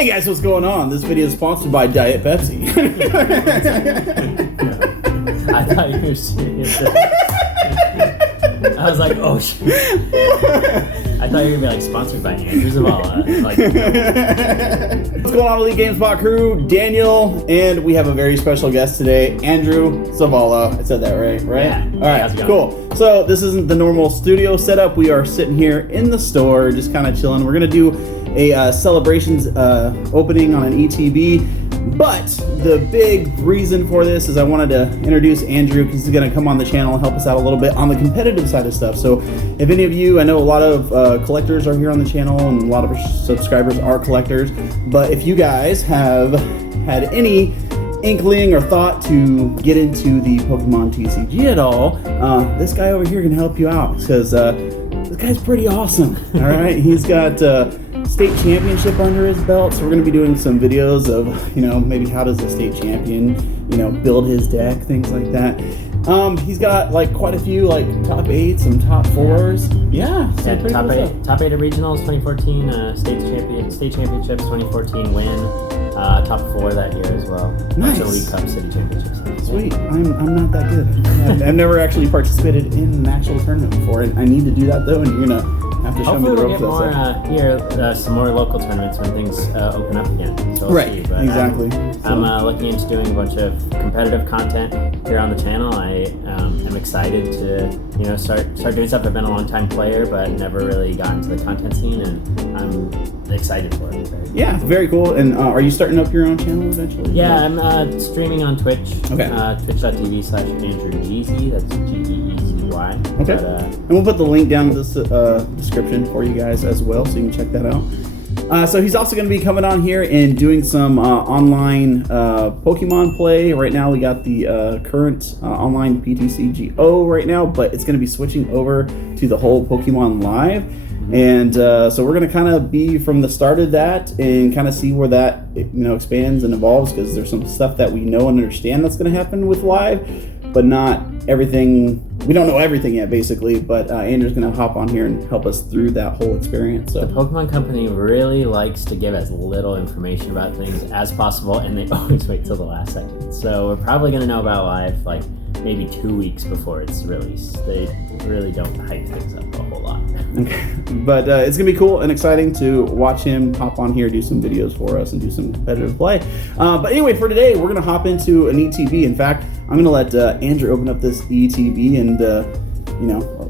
Hey guys, what's going on? This video is sponsored by Diet Pepsi. I thought you were serious. I was like, oh shit. I thought you were gonna be like sponsored by Andrew Zavala. Like, What's going on, Elite GameSpot crew? Daniel, and we have a very special guest today, Andrew Zavala. I said that right? Yeah. All right, cool. So this isn't the normal studio setup. We are sitting here in the store, just kind of chilling. We're gonna do a celebrations opening on an ETB. But the big reason for this is I wanted to introduce Andrew because he's going to come on the channel and help us out a little bit on the competitive side of stuff. So if any of you, I know a lot of collectors are here on the channel and a lot of our subscribers are collectors, but if you guys have had any inkling or thought to get into the Pokemon TCG at all, this guy over here can help you out because this guy's pretty awesome. All right, he's got state championship under his belt, so we're going to be doing some videos of, maybe how does a state champion, build his deck, things like that. He's got like quite a few like top 8s, some top 4s. Yeah, top 8 at regionals 2014, state championships 2014 win, top 4 that year as well. Nice. League Cup city championships. Sweet. I'm not that good. I've never actually participated in an actual tournament before. I need to do that though, and you're gonna have to show me the ropes. Hopefully we'll get more some more local tournaments when things open up again. So we'll right. See. But exactly. I'm looking into doing a bunch of competitive content here on the channel. I am excited to start doing stuff. I've been a long time player, but never really got into the content scene, and I'm excited for it. Yeah, very cool. And are you starting up your own channel eventually? Yeah, I'm streaming on Twitch. Okay. Twitch.tv/AndrewGeezy. That's GEEZY. Okay. And we'll put the link down in this description for you guys as well, so you can check that out. So he's also going to be coming on here and doing some online Pokemon play. Right now we got the current online PTCGO right now, but it's going to be switching over to the whole Pokemon Live. And so we're going to kind of be from the start of that and kind of see where that expands and evolves, because there's some stuff that we know and understand that's going to happen with Live, but not everything. We don't know everything yet, basically, but Andrew's going to hop on here and help us through that whole experience. So the Pokemon Company really likes to give as little information about things as possible, and they always wait till the last second. So we're probably going to know about Live like maybe 2 weeks before it's released. They really don't hype things up a whole lot. But it's going to be cool and exciting to watch him hop on here, do some videos for us, and do some competitive play. But anyway, for today, we're going to hop into an ETB. In fact, I'm going to let Andrew open up this ETB and,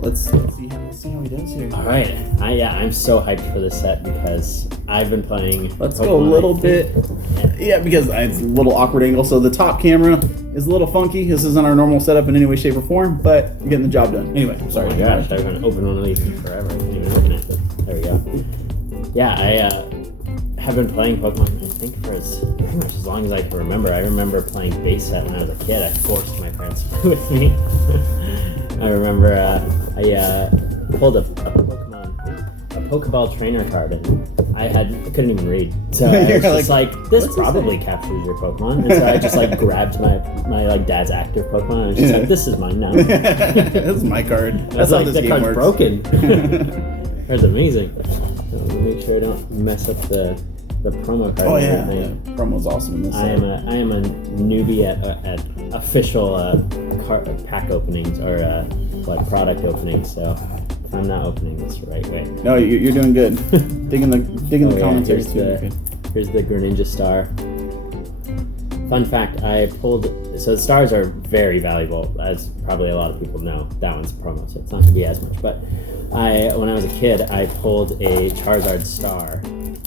let's see how he does here. All right. I'm so hyped for this set because I've been playing Let's Pokemon, go a little bit. Yeah, because it's a little awkward angle. So the top camera is a little funky. This isn't our normal setup in any way, shape, or form, but we're getting the job done. Anyway, sorry. Oh my gosh, I've been open one of these forever. I can't even open it, but there we go. Yeah, I have been playing Pokemon, I think, for pretty much as long as I can remember. I remember playing base set when I was a kid. I forced my parents to play with me. I remember I pulled a Pokeball trainer card, and I couldn't even read. So I was just like, this probably captures your Pokemon. And so I just like grabbed my dad's active Pokemon, and I was just like, this is mine now. This is my card. That's how this game works. The card's broken. That's amazing. So make sure I don't mess up the promo card. Oh yeah, promo's awesome in this. I am a newbie at official pack openings or product openings, so I'm not opening this the right way. No, you're doing good. digging the commentary too. Here's the Greninja star. Fun fact: so the stars are very valuable, as probably a lot of people know. That one's promo, so it's not going to be as much. But when I was a kid, I pulled a Charizard star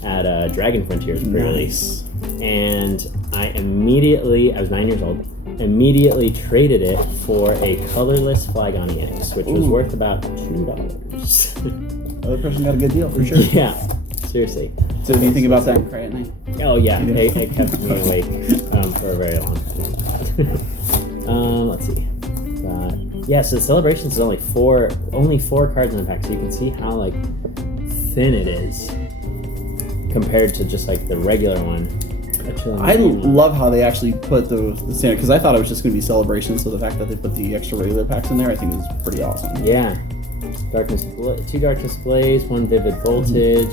at Dragon Frontiers pre-release, and I was 9 years old. Immediately traded it for a colorless Flygon EX, which was worth about $2. Other person got a good deal for sure. Yeah, seriously. So, do you think about that and cry at night? Oh yeah, it kept me awake for a very long time. Let's see. So Celebrations is only four cards in the pack, so you can see how like thin it is compared to just like the regular one. I love how they actually put the standard, because I thought it was just going to be Celebration, so the fact that they put the extra regular packs in there, I think is pretty awesome. Yeah. Two Darkness Blaze, one Vivid Voltage.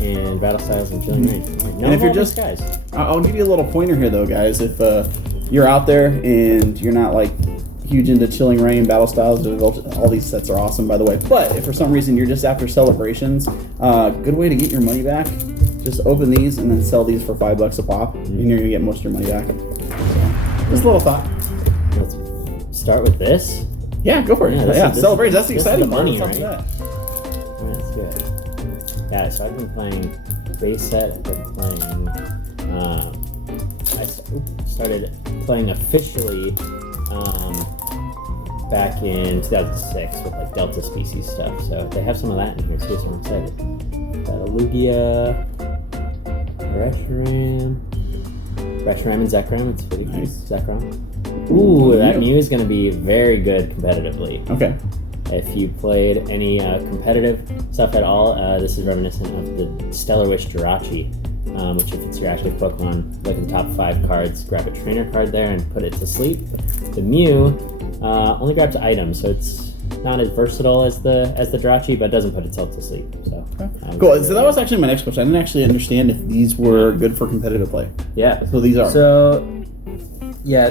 and battle styles and chilling range. No, and if you're just guys, I'll give you a little pointer here though, guys. If you're out there and you're not like huge into chilling rain battle styles, all these sets are awesome, by the way. But if for some reason you're just after celebrations, good way to get your money back. Just open these and then sell these for $5 a pop, and you're gonna get most of your money back. So, just a little thought. Let's start with this. Yeah, go for it. Yeah, celebrate. That's the exciting part. Money, right? That's good. Yeah, so I've been playing base set. I've been playing. I started playing officially back in 2006 with like Delta Species stuff. So they have some of that in here too. So I'm excited. Got a Lugia, Reshiram and Zekrom. It's pretty nice. Zekrom. Ooh, that Mew is going to be very good competitively. Okay. If you played any competitive stuff at all, this is reminiscent of the Stellar Wish Jirachi, which if it's your active Pokemon, look at the top 5 cards, grab a trainer card there and put it to sleep. The Mew only grabs items, so it's not as versatile as the Jirachi, but doesn't put itself to sleep. So cool. So that was actually my next question. I didn't actually understand if these were good for competitive play. Yeah. So these are. So yeah,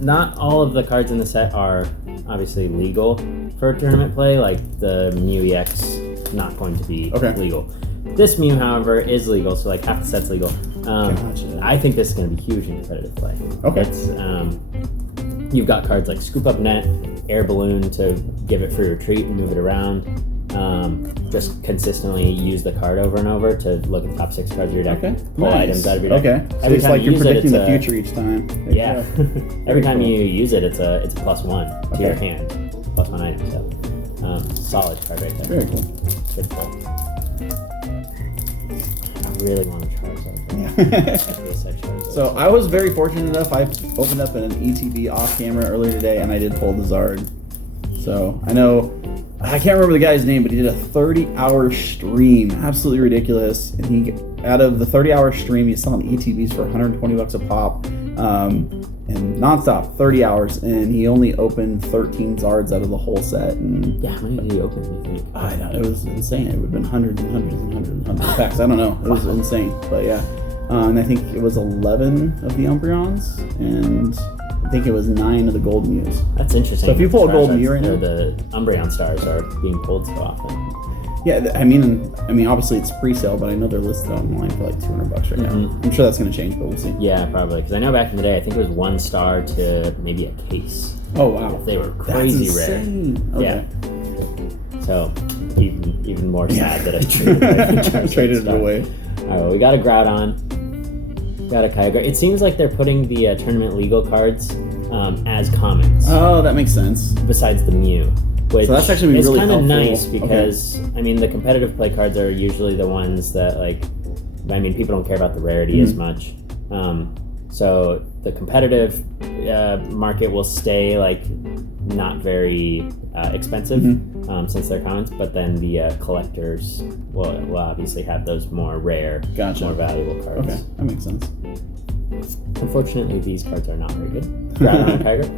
not all of the cards in the set are obviously legal for tournament play. Like the Mew EX, not going to be legal. This Mew, however, is legal, so like half the set's legal. Gotcha. I think this is going to be huge in competitive play. Okay. It's, you've got cards like Scoop Up Net, Air Balloon to give it free retreat and move it around. Just consistently use the card over and over to look at the top 6 cards of your deck. Pull items out of your deck. Okay. So it's like you're predicting the future each time. Yeah. Every time you use it, it's a +1 to your hand. +1 item. So solid card right there. Very cool. Good pull. I really want to charge that. So I was very fortunate enough. I opened up an ETB off camera earlier today, and I did pull the Zard. So I know, I can't remember the guy's name, but he did a 30-hour stream, absolutely ridiculous. And he, out of the 30-hour stream, he's selling ETBs for $120 a pop, and nonstop, 30 hours. And he only opened 13 Zards out of the whole set. And yeah, how many did he open? Do you think? I don't. It was insane. It would have been hundreds and hundreds and hundreds and hundreds of packs. I don't know. It was insane, but yeah. And I think it was 11 of the Umbreons, and I think it was 9 of the Gold Mews. That's interesting. So if you pull a Gold Mew right now, the Umbreon stars are being pulled so often. Yeah, I mean, obviously it's pre-sale, but I know they're listed online for like $200 right now. I'm sure that's going to change, but we'll see. Yeah, probably, because I know back in the day, I think it was 1 star to maybe a case. Oh wow, they were crazy rare. Okay. Yeah. So even more sad that I traded it away. All right, well, we got a Groudon. Got a Kyogre. It seems like they're putting the tournament legal cards as commons. Oh, that makes sense. Besides the Mew, which so that's actually is really kind of helpful. nice because I mean the competitive play cards are usually the ones that people don't care about the rarity as much. So the competitive market will stay not very expensive since they're commons, but then the collectors will obviously have those more rare, more valuable cards. Okay, that makes sense. Unfortunately, these cards are not very good. Groudon and Kyogre.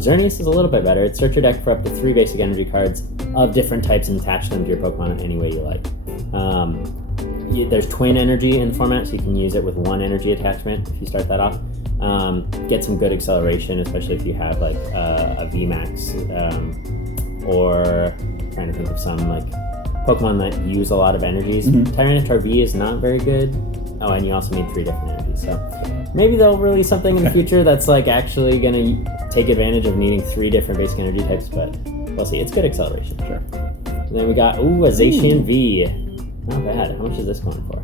Xerneas is a little bit better. It search your deck for up to 3 basic energy cards of different types and attach them to your Pokemon any way you like. There's twin energy in the format, so you can use it with 1 energy attachment if you start that off. Get some good acceleration, especially if you have a VMAX, or trying to think of some Pokemon that use a lot of energies. Tyranitar V is not very good. Oh, and you also need 3 different energies. So maybe they'll release something in the future that's actually gonna take advantage of needing 3 different basic energy types, but we'll see. It's good acceleration. Sure. And then we got a Zacian V. Not bad. How much is this going for?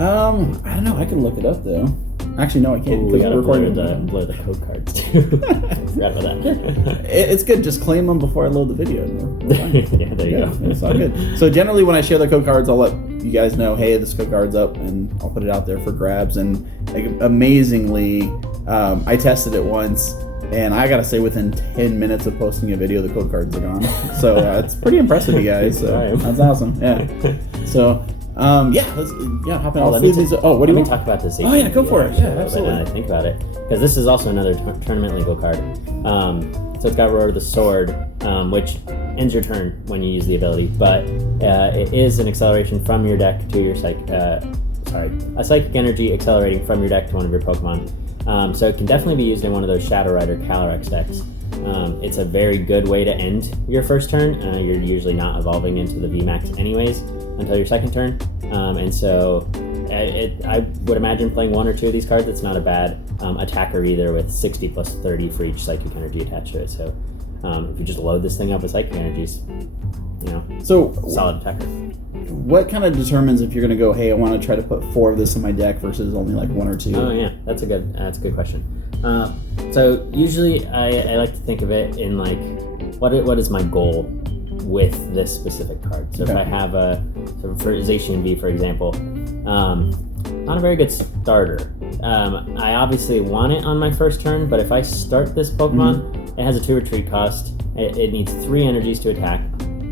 I don't know. I can look it up though. Actually, no, I can't. We gotta blur the code cards too. Forgot about that. It's good. Just claim them before I load the video. Yeah, there you go. It's all good. So generally, when I share the code cards, I'll let you guys know, hey, this code card's up, and I'll put it out there for grabs. And amazingly, I tested it once, and I gotta say, within 10 minutes of posting a video, the code cards are gone. So it's pretty impressive, you guys. So that's awesome. Yeah. So. Hop in. What do you want? Let me talk about this. Oh yeah, go for it. Yeah, absolutely. Now that I think about it, because this is also another tournament legal card. So it's got Roar the Sword, which ends your turn when you use the ability, but it is an acceleration from your deck to your a psychic energy accelerating from your deck to one of your Pokemon. So it can definitely be used in one of those Shadow Rider Calyrex decks. It's a very good way to end your first turn. You're usually not evolving into the VMAX anyways until your second turn. And so I would imagine playing one or two of these cards, it's not a bad attacker either, with 60 plus 30 for each psychic energy attached to it. So if you just load this thing up with psychic energies, so solid attacker. What kind of determines if you're going to go, hey, I want to try to put 4 of this in my deck versus only like 1 or 2? Oh yeah, that's a good question. So usually I like to think of it in like, what is my goal with this specific card? So if I have for Zacian V, for example, not a very good starter. I obviously want it on my first turn, but if I start this Pokemon, it has a 2 retreat cost. It needs 3 energies to attack.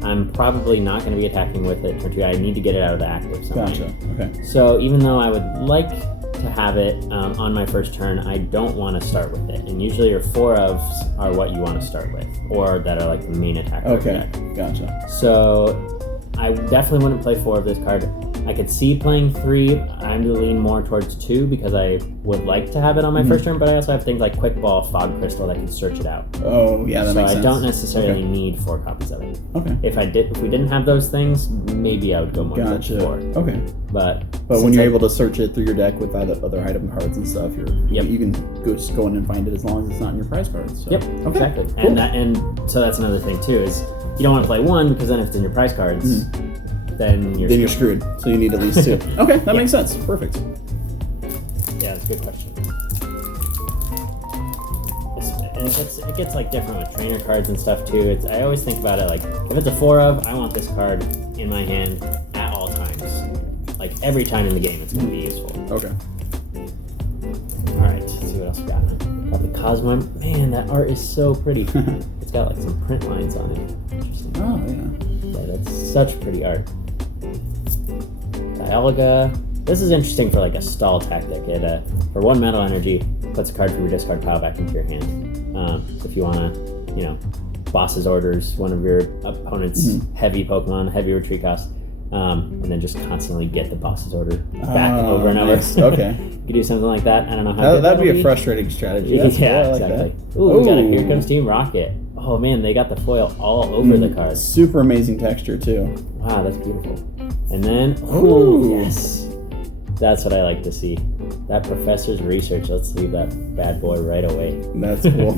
I'm probably not going to be attacking with it turn 2. I need to get it out of the active somehow. Gotcha. Okay. So even though I would like to have it on my first turn, I don't want to start with it. And usually your 4-ofs are what you want to start with, or that are like the main attacker. Okay. Gotcha. So I definitely wouldn't play 4 of this card. I could see playing 3. I'm going to lean more towards 2 because I would like to have it on my first turn, but I also have things like Quick Ball, Fog Crystal that can search it out. Oh, yeah, that makes sense. So I don't necessarily need 4 copies of it. Okay. If we didn't have those things, maybe I would go more towards 4. Okay. But when you're able to search it through your deck with other item cards and stuff, you can just go in and find it as long as it's not in your prize cards. So. Yep. Okay. Exactly. Cool. And so that's another thing too, is you don't want to play 1 because then if it's in your prize cards. Then you're screwed. So you need at least 2. Okay, that makes sense. Perfect. Yeah, that's a good question. And it gets like different with trainer cards and stuff too. I always think about it like, if it's a 4-of, I want this card in my hand at all times. Like every time in the game, it's going to be useful. Okay. All right, let's see what else we got. Got the Cosmo. Man, that art is so pretty. It's got like some print lines on it. Interesting. Oh yeah. Yeah, that's such pretty art. Dialga. This is interesting for like a stall tactic. It for 1 metal energy, puts a card from your discard pile back into your hand. So if you want to, boss's orders, one of your opponent's heavy Pokemon, heavy retreat cost, and then just constantly get the boss's order back over and over. Nice. Okay. You could do something like that. I don't know how. That'd be a frustrating strategy. Yeah, cool. exactly. Ooh, we got a Here Comes Team Rocket. Oh man, they got the foil all over the card. Super amazing texture too. Wow, that's beautiful. And then, yes, that's what I like to see. That professor's research. Let's leave that bad boy right away. That's cool.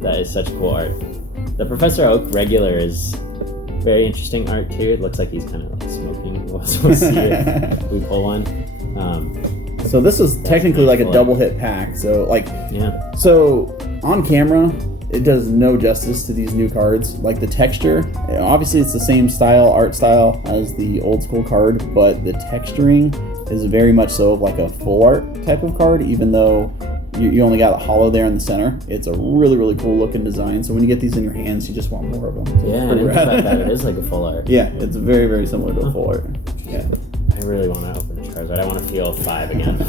That is such cool art. The Professor Oak regular is very interesting art too. It looks like he's kind of like smoking. We'll see if we pull one. So this is technically like a double hit pack. So so on camera, it does no justice to these new cards. Like the texture, obviously it's the same art style as the old school card, but the texturing is very much so of like a full art type of card, even though you only got a hollow there in the center. It's a really, really cool looking design. So when you get these in your hands, you just want more of them. So yeah, and like that, it is like a full art. Yeah, it's very, very similar to a full art. Yeah. I really want to open the Charizard. I want to feel 5 again.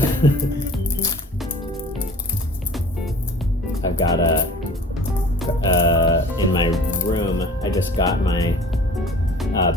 I've got in my room, I just got my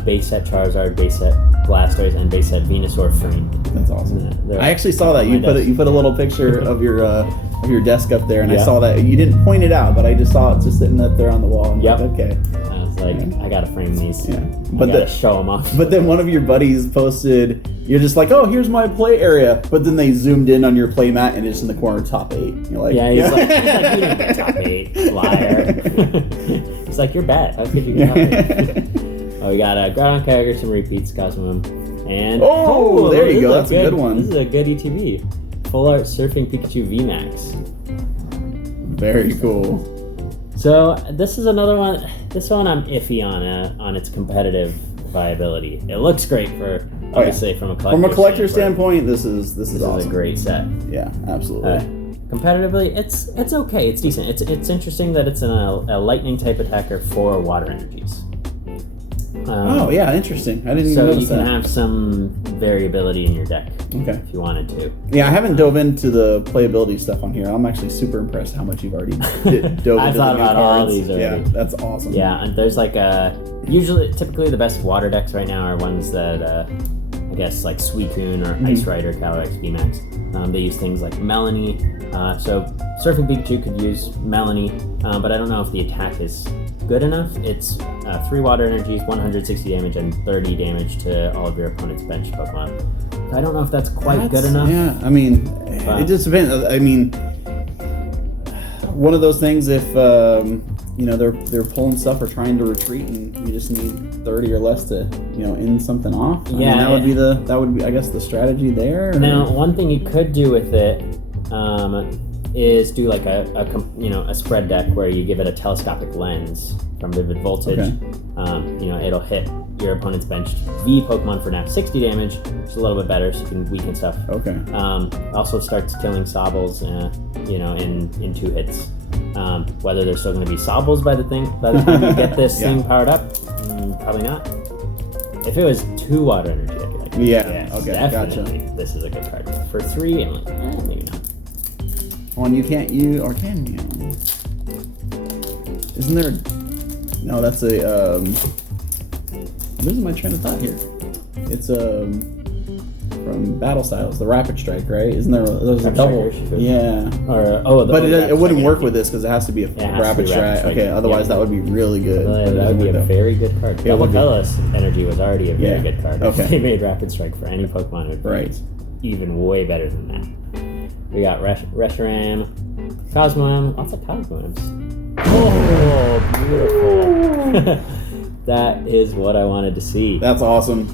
base set Charizard, base set Blastoise, and base set Venusaur framed. That's awesome. I actually saw that you put a little picture of your desk up there, and I saw that you didn't point it out, but I just saw it just sitting up there on the wall. And okay. I was like, I gotta frame these. Yeah, but I gotta show them off. But then one of your buddies posted, you're just like, oh, here's my play area, but then they zoomed in on your play mat and it's in the corner top 8. You're like, he's like, you didn't get top 8, liar. It's like, you're bad. How could you get top 8? Oh, we got a Groudon character, some repeats, Cosmo, and there you go. That's a good one. This is a good ETB. Full art Surfing Pikachu VMAX. Very cool. So this is another one. This one I'm iffy on its competitive viability. It looks great for obviously from a collector standpoint. This is awesome. A great set. Yeah, absolutely. Competitively, it's okay. It's decent. It's interesting that it's a lightning type attacker for water energies. Oh yeah, interesting. I didn't even So notice you can that. have some variability in your deck Okay. if you wanted to. Yeah, I haven't dove into the playability stuff on here. I'm actually super impressed how much you've already dove into I've the thought new about cards. all these already. Yeah, that's awesome. Yeah, and there's like typically the best water decks right now are ones that I guess like Suicune or Ice Rider, Calyrex, VMAX. They use things like Melanie. So Surfing Pikachu could use Melanie, but I don't know if the attack is good enough. It's 3 water energies, 160 damage, and 30 damage to all of your opponent's bench Pokemon. So I don't know if that's quite good enough. Yeah, I mean, But- it just depends. I mean, one of those things if they're pulling stuff or trying to retreat and you just need 30 or less to end something off. I mean, Yeah, that would be I guess the strategy there. Or? Now, one thing you could do with it is do like a spread deck where you give it a telescopic lens from Vivid Voltage. Okay. It'll hit your opponent's bench V Pokemon for now 60 damage, which is a little bit better, so you can weaken stuff. Okay. Also starts killing Sobbles, in 2 hits. Whether there's still going to be Sobbles by the time you get this thing powered up, probably not. If it was 2 water energy, I'd be like, Yeah, yes, okay, definitely, gotcha. this is a good card. For 3, I'm like, maybe not. One you can't use, or can you? Isn't there? No, that's a. I'm losing my train of thought here. It's from Battle Styles, the Rapid Strike, right? Isn't there? There's a Rapid double. Strike, sure. Yeah. But It wouldn't work with this because it has to be a has to Rapid be Rapid Strike. Strike, Okay, otherwise yeah. that would be really good. Well, but it that would be doesn't a work though. very good card. Yeah, it Double would be. Colorless Energy was already a very Yeah. good card. Okay. If they made Rapid Strike for any Pokemon, it would be Right. even way better than that. We got Reshiram, Cosmoem, lots of Cosmoems. Oh, beautiful. That is what I wanted to see. That's awesome.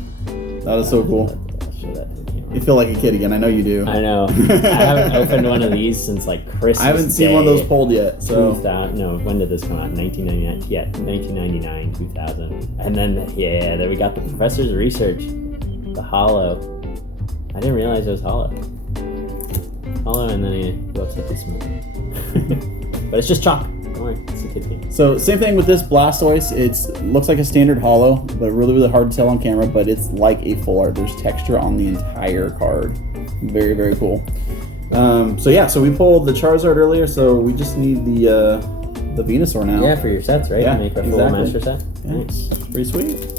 That is so cool. I'll show that to the camera. You feel like a kid again. I know you do. I know. I haven't opened one of these since like Christmas I haven't seen Day. one of those pulled yet. So 2000, no, when did this come out? 1999. Yeah, 1999, 2000. And then, then we got the professor's research. The Hollow. I didn't realize it was Hollow. Hollow, and then he goes up this smooth. But it's just chalk. Don't worry, it's a kid's game. So same thing with this Blastoise. It looks like a standard hollow, but really, really hard to tell on camera. But it's like a full art. There's texture on the entire card. Very, very cool. So we pulled the Charizard earlier. So we just need the Venusaur now. Yeah, for your sets, right? Yeah, To make a full exactly. master set. Yeah. Nice. Pretty sweet.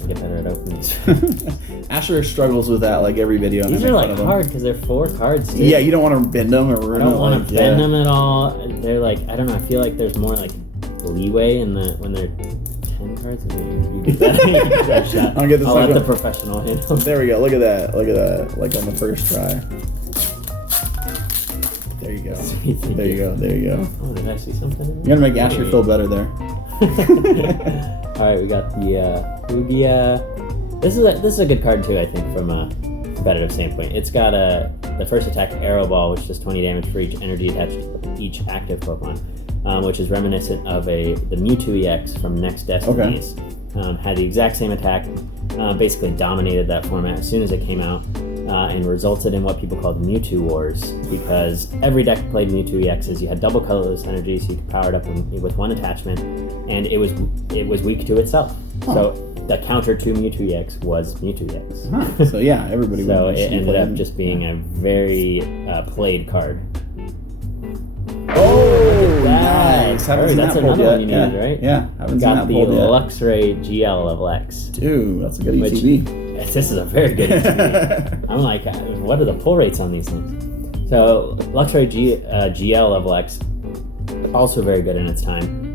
I'll get better at opening these. Asher struggles with that like every video. and I These make are fun like of him. hard because they're 4 cards. Too. Yeah, you don't want to bend them or I ruin don't it, want like, to bend them at all. They're like, I don't know. I feel like there's more like leeway in when they're 10 cards. You do that. I'll get this I'll let one. the professional handle. There we go. Look at that. Look at that. Like on the first try. There you go. Sweet, thank There you go. There you go. Oh, did I see something? In You're gonna make Asher feel better there. All right, we got the Lugia. This is a good card too, I think, from a competitive standpoint. It's got the first attack Arrow Ball, which does 20 damage for each energy attached to each active Pokemon, which is reminiscent of the Mewtwo EX from Next Destinies. Had the exact same attack, basically dominated that format as soon as it came out, and resulted in what people called Mewtwo Wars, because every deck played Mewtwo EXs. You had double colorless energy, so you could power it up with one attachment, and it was weak to itself. So the counter to Mewtwo EX was Mewtwo EX. Huh. So yeah, everybody. So would it ended up play just being a very played card. Oh, That. nice. Haven't seen That's that pulled another one yet. you needed, right? Yeah, haven't seen Got that the pulled yet. Luxray GL level X. Dude, that's a good Which- ETB. This is a very good ETB. I'm like, what are the pull rates on these things? So Luxray GL level X, also very good in its time.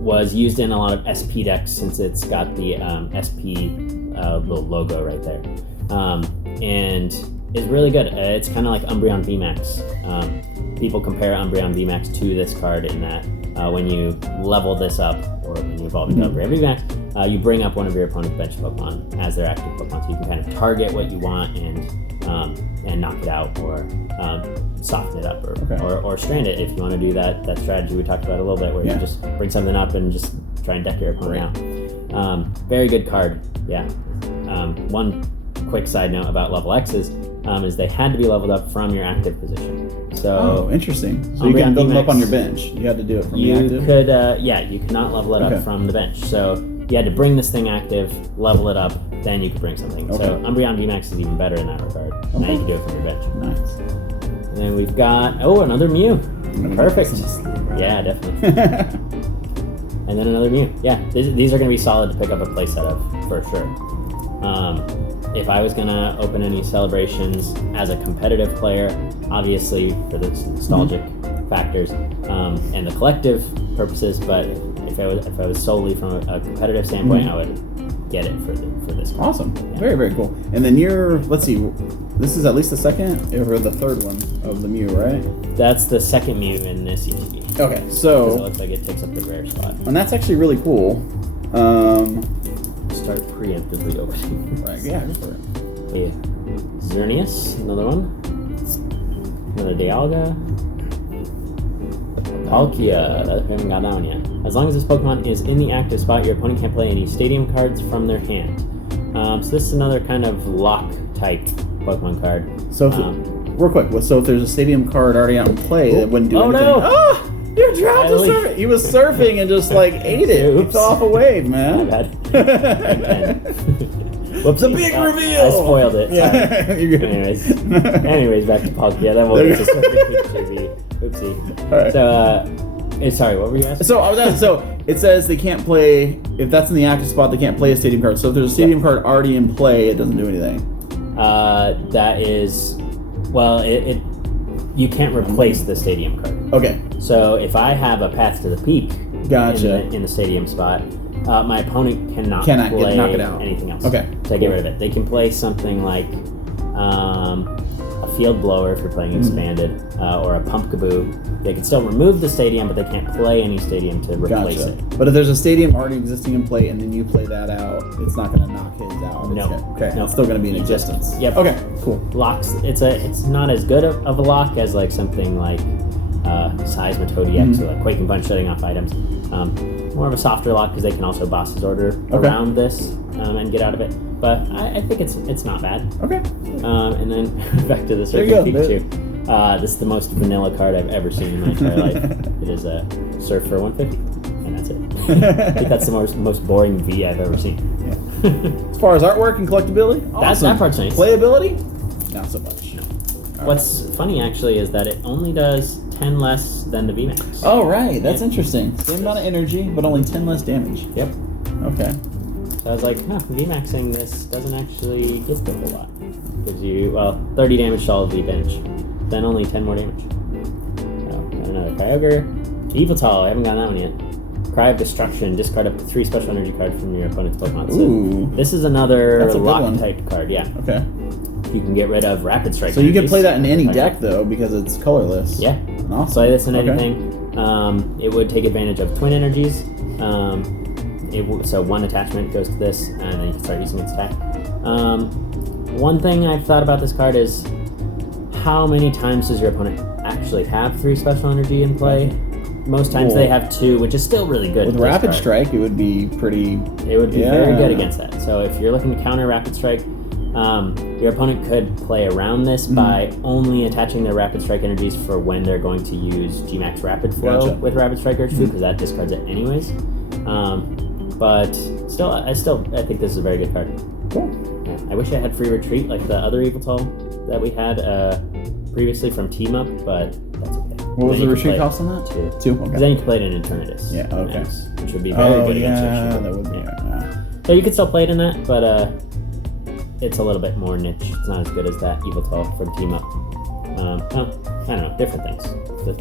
Was used in a lot of SP decks since it's got the SP little logo right there, and is really good. It's kind of like Umbreon VMAX. People compare Umbreon VMAX to this card in that when you level this up, or when you evolve into Umbreon VMAX, you bring up one of your opponent's bench Pokemon as their active Pokemon, so you can kind of target what you want and knock it out, or soften it up, or strand it if you want to do that strategy we talked about a little bit, where you just bring something up and just try and deck your opponent out. Very good card. Yeah. One quick side note about level X's is they had to be leveled up from your active position. So interesting. So you can build them up VMAX, on your bench. You had to do it from the you active. could, you could not level it Okay. up from the bench. So you had to bring this thing active, level it up, then you could bring something. Okay. So Umbreon VMAX is even better in that regard. Okay. Now you can do it from your bench. Nice. And then we've got, another Mew. Perfect. Yeah, definitely. And then another Mew. Yeah, these are going to be solid to pick up a playset of, for sure. If I was going to open any celebrations as a competitive player, obviously for the nostalgic factors and the collective purposes, but if I was solely from a competitive standpoint, I would get it for this card. Awesome. Yeah. Very, very cool. And then let's see, this is at least the second or the third one of the Mew, right? That's the second Mew in this ETB. Okay, Because it so, looks like it takes up the rare spot. and that's actually really cool. Start preemptively opening. Right, yeah, go for it. Yeah. Xerneas, another one. Another Dialga. Palkia, I haven't got that one yet. As long as this Pokemon is in the active spot, your opponent can't play any stadium cards from their hand. So this is another kind of lock type Pokemon card. So, real quick, so if there's a stadium card already out in play, that wouldn't do anything. No! Oh, you dropped the surfing. He was surfing and just ate it. He Oops. fell off a wave, man. My bad. Whoops! The big reveal! I spoiled it. Yeah, you're good. Anyways, back to Palkia. Then we'll get to Pikachu. Oopsie. All right. So, sorry, what were you asking? So I was asking, so it says they can't play, if that's in the active spot, they can't play a stadium card. So if there's a stadium card already in play, it doesn't do anything. That is, well, you can't replace the stadium card. Okay. So if I have a Path to the Peak Gotcha. in the stadium spot, my opponent cannot Knock play it out. anything else. Okay. So I get rid of it. They can play something like a Field Blower if you're playing Expanded, or a Pumpkaboo. They can still remove the stadium, but they can't play any stadium to replace Gotcha. it. But if there's a stadium already existing in play and then you play that out, it's not going to knock his out. No. Okay. No. It's still going to be in You just- existence. Yep. Okay. Cool. Locks. It's not as good of a lock as like something like Seismitoad EX or like Quaking Punch shutting off items. More of a softer lock because they can also boss's order around this and get out of it. But I think it's not bad. Okay. And then back to the There you Surfing go, Pikachu. This is the most vanilla card I've ever seen in my entire life. It is a Surf for 150, and that's it. I think that's the most boring V I've ever seen. Yeah. As far as artwork and collectability, awesome. That part's nice. Playability, not so much. No. What's funny actually is that it only does 10 less than the VMAX. Oh, right. That's interesting. Same amount of energy, but only 10 less damage. Yep. Okay. So I was like, VMAXing this doesn't actually give a whole lot. Gives you, 30 damage to all of the advantage. Then only 10 more damage. So, got another Kyogre. Yveltal, I haven't gotten that one yet. Cry of Destruction, discard up to 3 special energy cards from your opponent's Pokemon. So Ooh. this is another That's a good lock one. type card, yeah. Okay. You can get rid of Rapid Strike. So you can energies. play that in any deck, though, because it's colorless. Yeah. Awesome. Play this in Okay. anything. It would take advantage of Twin Energies. So one attachment goes to this, and then you can start using its attack. One thing I've thought about this card is how many times does your opponent actually have 3 special energy in play? Most times they have 2, which is still really good. With Rapid Strike, it would be pretty... It would be very good against that. So if you're looking to counter Rapid Strike, your opponent could play around this by only attaching their Rapid Strike energies for when they're going to use G-Max Rapid Flow with Rapid Strike Urge 2, because that discards it anyways. But still, I think this is a very good card. Cool. Yeah, I wish I had Free Retreat like the other Yveltal that we had previously from Team Up, but that's okay. What was the retreat cost on that? 2. 2? Okay. Then you can play it in Eternatus. Yeah, okay. Max, which would be very good against Urge 2. that would be. Yeah. So you could still play it in that, but it's a little bit more niche. It's not as good as that Yveltal from Team Up. I don't know, different things.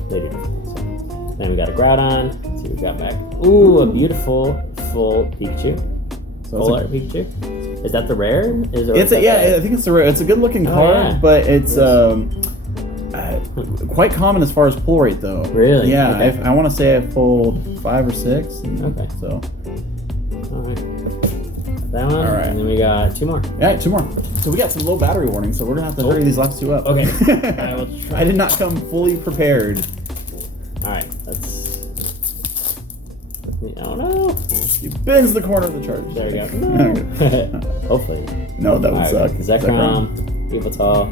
They do different things. So. Then we got a Groudon. Let's see what we got back. Ooh, a beautiful full Pikachu. Full art Pikachu. Is that the rare? I think it's the rare. It's a good looking card, yeah. but it's quite common as far as pull rate, though. Really? Yeah, Okay. I want to say I pulled 5 or 6. Okay. So. All right. That one. All right. And then we got 2 more. Yeah, 2 more. So we got some low battery warnings, so we're gonna have to hurry these last 2 up. Okay. I will try. I did not come fully prepared. All right. Oh no! He bends the corner of the charge. There we go. Hopefully. No, that would suck. Zekrom, Yveltal,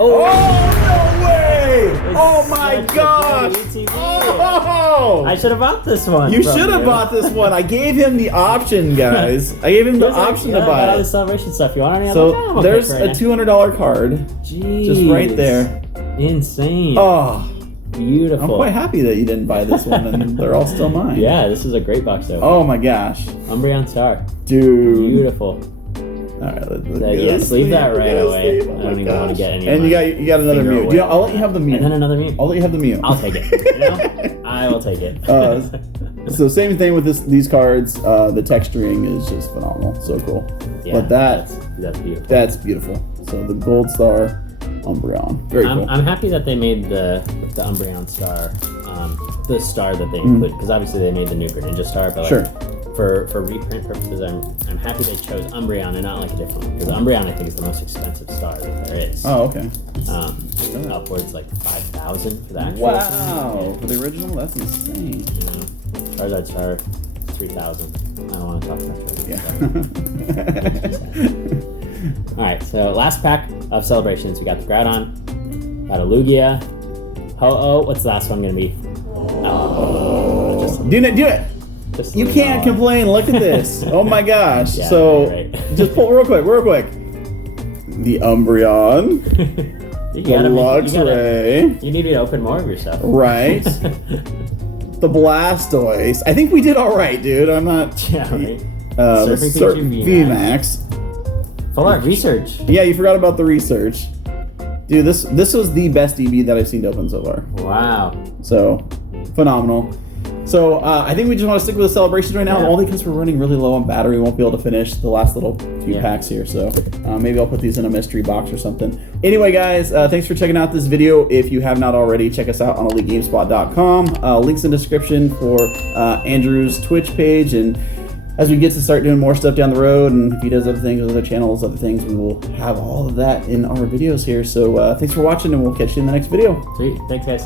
Oh, no way! It's Oh my such a gosh! good ETB. Oh! I should have bought this one. You from should have bought this one. I gave him the option, guys. I gave him the option to buy all the it. celebration stuff. You want any So other? there's a $200 card. Jeez. Just right there. Insane. Oh, Beautiful. I'm quite happy that you didn't buy this one and they're all still mine. Yeah, this is a great box opening. Oh my gosh. Umbreon Star. Dude. Beautiful. Alright, let's Yes, leave that right away. I don't even want to get any. And you got another finger Mew. away. I'll let you have the Mew. And then another Mew. I'll let you have the Mew. I'll take it. You know? I will take it. So same thing with these cards. The texturing is just phenomenal. So cool. Yeah, But that's beautiful. that's beautiful. So the Gold Star Umbreon. Very cool. I'm happy that they made the Umbreon Star, the star that they include, because obviously they made the new Greninja Star, but like, Sure. for reprint purposes, I'm happy they chose Umbreon and not like a different one, because Umbreon I think is the most expensive star that there is. Oh, okay. Upwards like 5,000 for the actual. Wow. For the original, that's insane. Yeah. Charizard Star, 3,000. I don't want to talk about Charizard. Yeah. All right, so last pack of celebrations. We got the Groudon, got a Lugia. Ho-Oh, what's the last one gonna be? Oh, just Do it. Just You leave can't it on. complain. Look at this. Oh my gosh. Yeah, So right. just pull real quick. The Umbreon, you the gotta Luxray, you need to open more of your stuff. right? The Blastoise. I think we did all right, dude. I'm not. Yeah, right. The Surfing Pikachu VMAX. Full art research. Yeah, you forgot about the research. Dude, this was the best EV that I've seen to open so far. Wow. So, phenomenal. So, I think we just want to stick with the celebrations right now, Yeah. only because we're running really low on battery. We won't be able to finish the last little few Yeah. packs here. So, maybe I'll put these in a mystery box or something. Anyway, guys, thanks for checking out this video. If you have not already, check us out on EliteGameSpot.com. Links in the description for Andrew's Twitch page. And as we get to start doing more stuff down the road, and if he does other things, other channels, other things, we will have all of that in our videos here. So, thanks for watching, and we'll catch you in the next video. Sweet. Thanks, guys.